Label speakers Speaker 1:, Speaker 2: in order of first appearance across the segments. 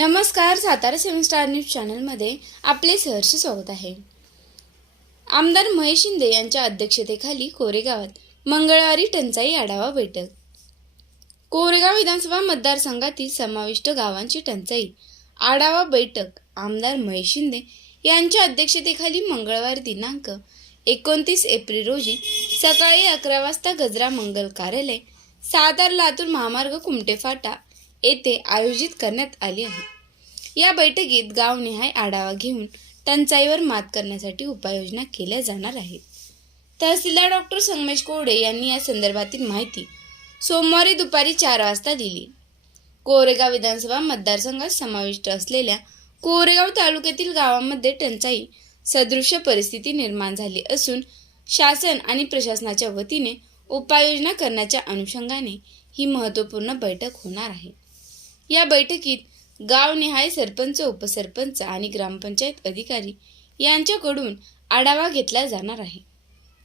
Speaker 1: नमस्कार सातारा सेवन star news चॅनलमध्ये आपले सहर्ष स्वागत आहे. आमदार महेश शिंदे यांच्या अध्यक्षतेखाली कोरेगावात मंगळवारी टंचाई आढावा बैठक. कोरेगाव विधानसभा मतदारसंघातील समाविष्ट गावांची टंचाई आढावा बैठक आमदार महेश शिंदे यांच्या अध्यक्षतेखाली मंगळवार दिनांक एकोणतीस एप्रिल रोजी सकाळी अकरा वाजता गजरा मंगल कार्यालय सातार लातूर महामार्ग कुमटे फाटा येथे आयोजित करण्यात आली आहे. या बैठकीत गावनिहाय आढावा घेऊन टंचाईवर मात करण्यासाठी उपाययोजना केल्या जाणार आहेत. तहसीलदार डॉक्टर संगमेश कोडे यांनी या संदर्भातील माहिती सोमवारी दुपारी चार वाजता दिली. कोरेगाव विधानसभा मतदारसंघात समाविष्ट असलेल्या कोरेगाव तालुक्यातील गावांमध्ये टंचाई सदृश्य परिस्थिती निर्माण झाली असून शासन आणि प्रशासनाच्या वतीने उपाययोजना करण्याच्या अनुषंगाने ही महत्त्वपूर्ण बैठक होणार आहे. या बैठकीत गावनिहाय सरपंच उपसरपंच आणि ग्रामपंचायत अधिकारी यांच्याकडून आढावा घेतला जाणार आहे.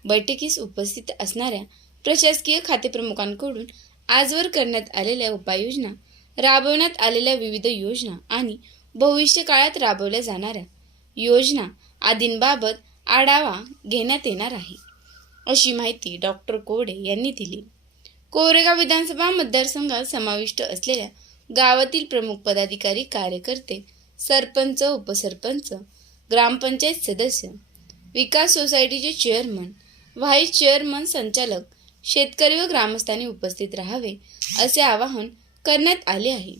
Speaker 1: बैठकीस उपस्थित असणाऱ्या प्रशासकीय खातेप्रमुखांकडून आजवर करण्यात आलेल्या उपाययोजना राबवण्यात आलेल्या विविध योजना आणि भविष्य काळात राबवल्या जाणाऱ्या योजना आदींबाबत आढावा घेण्यात येणार आहे. अशी माहिती डॉक्टर कोवडे यांनी दिली. कोरेगाव विधानसभा मतदारसंघात समाविष्ट असलेल्या गावातील प्रमुख पदाधिकारी कार्यकर्ते सरपंच उपसरपंच ग्रामपंचायत सदस्य विकास सोसायटीचे चेअरमन व्हाईस चेअरमन संचालक शेतकरी व ग्रामस्थांनी उपस्थित राहावे असे आवाहन करण्यात आले आहे.